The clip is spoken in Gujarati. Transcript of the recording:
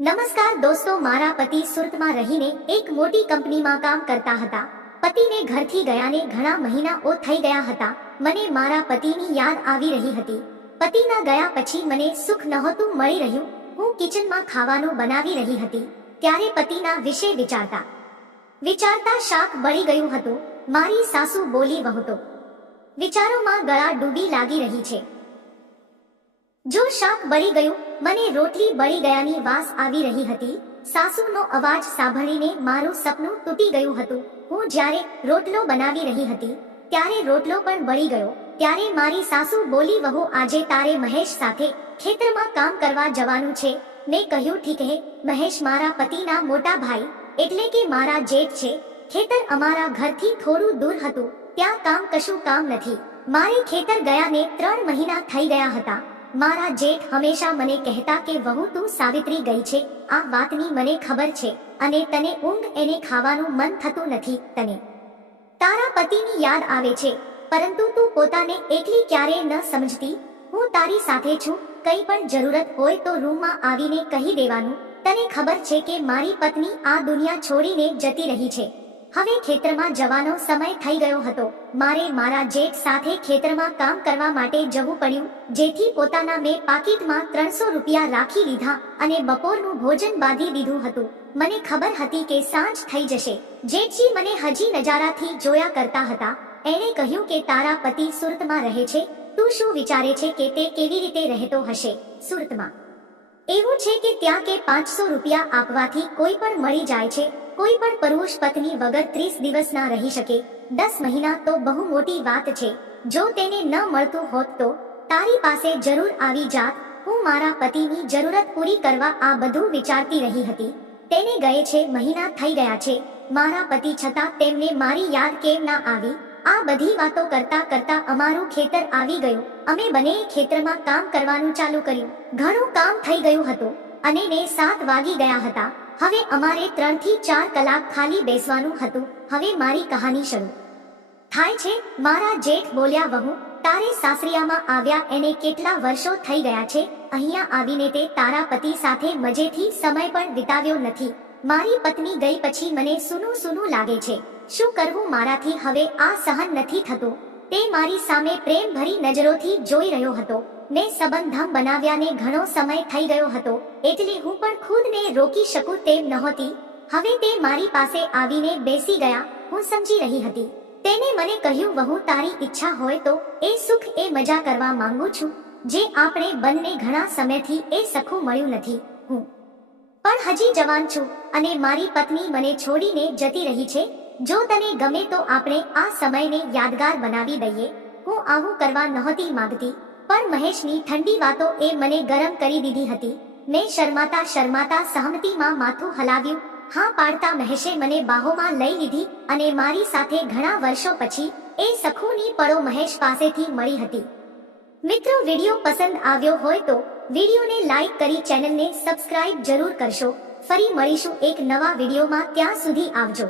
નમસ્કાર દોસ્તો, મારા પતિ સુરતમાં રહીને એક મોટી કંપનીમાં કામ કરતા હતા. પતિને ઘરથી ગયાને ઘણા મહિનાઓ થઈ ગયા હતા. મને મારા પતિની યાદ આવી રહી હતી. પતિના ગયા પછી મને સુખ નહોતું મળી રહ્યું. હું કિચનમાં ખાવાનું બનાવી રહી હતી ત્યારે પતિના વિશે વિચારતા શાક બળી ગયું હતું. મારી સાસુ બોલી, "વહુ તો વિચારોમાં ગળા ડૂબી લાગી રહી છે. જો શાક બળી ગયું, મને રોટલી બળી ગયાની વાસ આવી રહી હતી." સાસુનો અવાજ સાંભળીને મારું સપનું તૂટી ગયું હતું. હું જ્યારે રોટલો બનાવી રહી હતી ત્યારે રોટલો પણ બળી ગયો. ત્યારે મારી સાસુ બોલી, "વહુ, આજે તારે મહેશ સાથે ખેતરમાં કામ કરવા જવાનું છે." મેં કહ્યું, "ઠીક હે." મહેશ મારા પતિના મોટા ભાઈ એટલે કે મારા જેઠ છે. ખેતર અમારા ઘરથી થોડું દૂર હતું. ત્યાં કશું કામ નથી. મારે ખેતર ગયાને 3 મહિના થઈ ગયા હતા. મારા જેઠ હંમેશા મને કહેતા કે, "વહુ, તું સાવિત્રી ગઈ છે. આ વાતની મને ખબર છે અને તને ઊંઘ એને ખાવાનું મન થતું નથી. તને તારા પતિની યાદ આવે છે, પરંતુ તું પોતાને એકલી ક્યારેય ન સમજતી. હું તારી સાથે છું. કંઈ પણ જરૂરત હોય તો રૂમમાં આવીને કહી દેવાનું. તને ખબર છે કે મારી પત્ની આ દુનિયા છોડીને જતી રહી છે." હવે ખેતરમાં જવાનો સમય થઈ ગયો હતો. મારે મારા જેઠ સાથે ખેતરમાં કામ કરવા માટે જવું પડ્યું. જેથી પોતાના મેં પાકીટમાં 300 રૂપિયા રાખી લીધા અને બપોરનું ભોજન બાંધી દીધું હતું. મને ખબર હતી કે સાંજ થઈ જશે. જેઠજી મને હજી નજારાથી જોયા કરતા હતા. એણે કહ્યું કે, "તારા પતિ સુરતમાં રહે છે. તું શું વિચારે છે કે તે કેવી રીતે રહેતો હશે સુરતમાં? એવું છે કે ત્યાં કે 500 રૂપિયા આપવાથી કોઈ પણ મળી જાય છે. કોઈ પણ પુરુષ પત્ની વગર 30 દિવસ ના રહી શકે. 10 મહિના તો બહુ મોટી વાત છે. જો તેને ન મળતું હોત તો તારી પાસે જરૂર આવી જાત." હું મારા પતિની જરૂરત પૂરી કરવા આ બધું વિચારતી રહી હતી. તેને ગયે છે મહિના થઈ ગયા છે. મારા પતિ છતાં તેમને મારી યાદ કેમ ના આવી? આ બધી વાતો કરતા કરતા અમારું ખેતર આવી ગયું. અમે બંને ખેતરમાં કામ કરવાનું ચાલુ કર્યું. ઘણું કામ થઈ ગયું હતું અને ને 7 વાગી ગયા હતા. હવે અમારે 3 થી 4 કલાક ખાલી બેસવાનું હતું. હવે મારી કહાની શરૂ થાય છે. મારા જેઠ બોલ્યા, "વહુ, તારે સાસરિયામાં આવ્યા એને કેટલા વર્ષો થઈ ગયા છે. અહીંયા આવીને તે તારા પતિ સાથે મજેથી સમય પણ વિતાવ્યો નથી. મારી પત્ની ગઈ પછી મને સૂનું સૂનું લાગે છે. શું કરવું? મારાથી હવે આ સહન નથી થતું." તે મારી સામે પ્રેમ ભરી નજરોથી જોઈ રહ્યો હતો. મેં સંબંધ બનાવ્યાને ઘણો સમય થઈ ગયો હતો એટલે હું પણ ખુદને રોકી શકું તેમ નહોતી. હવે તે મારી પાસે આવીને બેસી ગયા. હું સમજી રહી હતી. તેને મને કહ્યું, "વહુ, તારી ઈચ્છા હોય તો એ સુખ એ મજા કરવા માંગુ છું જે આપણે બંને ઘણા સમયથી એ સખું મળ્યું નથી. હું પણ હજી જવાન છું અને મારી પત્ની મને છોડીને જતી રહી છે. જો તને ગમે તો આપણે આ સમયને યાદગાર બનાવી દઈએ." હું આવું કરવા નહોતી માંગતી, પણ મહેશની ઠંડી વાતો એ મને ગરમ કરી દીધી હતી. મેં શરમાતા સહમતીમાં માથું હલાવ્યું. હા પાડતા મહેશે મને બાહોમાં લઈ લીધી અને મારી સાથે ઘણા વર્ષો પછી એ સખુની પળો મહેશ પાસેથી મળી હતી. મિત્રો, વિડીયો પસંદ આવ્યો હોય તો વિડીયોને લાઈક કરી ચેનલને સબસ્ક્રાઇબ જરૂર કરશો. ફરી મળીશું એક નવા વિડીયોમાં. ત્યાં સુધી આવજો.